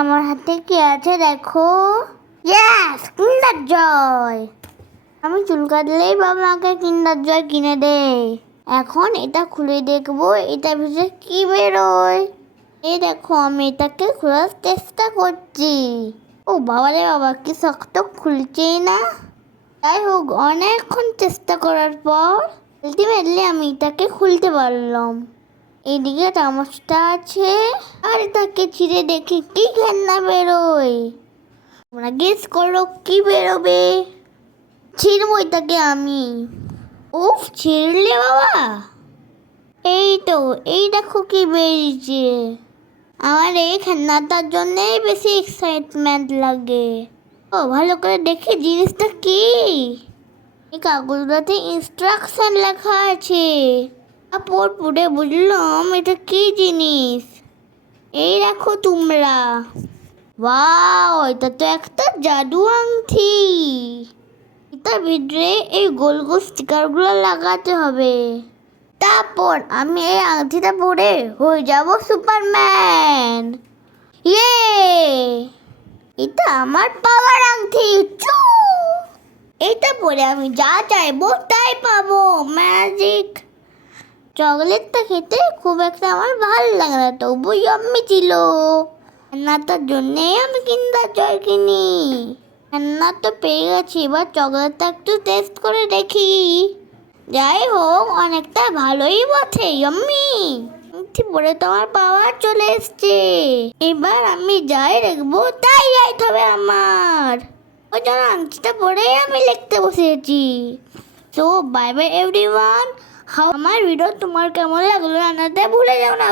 আমার হাতে কি আছে দেখো? ইয়েস কিন্ডার জয় আমি চুল কাটলেই বাবা আমাকে কিন্ডার জয় কিনে দেয়। এখন এটা খুলে দেখব, এটা ভিতরে কি বেরোয়? এই দেখো, আমি এটাকে খোলার চেষ্টা করছি। ও বাবা রে বাবা, কি শক্ত খুলছেই না। যাই হোক, অনেকক্ষণ চেষ্টা করার পর আলটিমেটলি আমি এটাকে খুলতে পারলাম। এইদিকে চামচটা আছে আর তাকে ছিঁড়ে দেখি কি খেলনা বেরোয়। তোমরা গেস করো কি বেরোবে। ছিঁড়বো তাকে আমি। উফ, ছিঁড়লে বাবা। এই তো, এই দেখো কি বেরিয়েছে। আমার এই খেলনাটার জন্যই বেশি এক্সাইটমেন্ট লাগে। ও, ভালো করে দেখি জিনিসটা কি। এই কাগজটাতে ইনস্ট্রাকশন লেখা আছে। তারপর পড়ে বুঝলাম এটা কি জিনিস? এই রাখো তোমরা। ওয়াও, এটা তো একটা জাদু আংটি এটার ভিতরে এই গোল গোল স্টিকারগুলো লাগাতে হবে। তারপর আমি এই আংটিটা পরে হয়ে যাব সুপারম্যান। ইয়ে! এটা আমার পাওয়ার আংটি এটা পরে আমি যা চাইব তাই পাবো, ম্যাজিক। চকলেটটা খেতে খুব একটা আমার ভালো লাগে না, তবু আমি ছিল। রান্নাটার জন্যেই আমি কিনতে জয় কিনি। রান্না তো পেয়ে গেছি, এবার চকলেটটা একটু টেস্ট করে দেখি। যাই হোক, অনেকটা ভালোই বটে ঠিক পরে তোমার পাওয়ার চলে এসছে। এবার আমি যাই দেখব, তাই যাইতে হবে আমার। ওই জন্য আংটিটা পরেই আমি লিখতে বসেছি। তো বাই বাই এভরিওয়ান আমার ভিডিও তোমার কেমন লাগল জানাতে ভুলে যাও না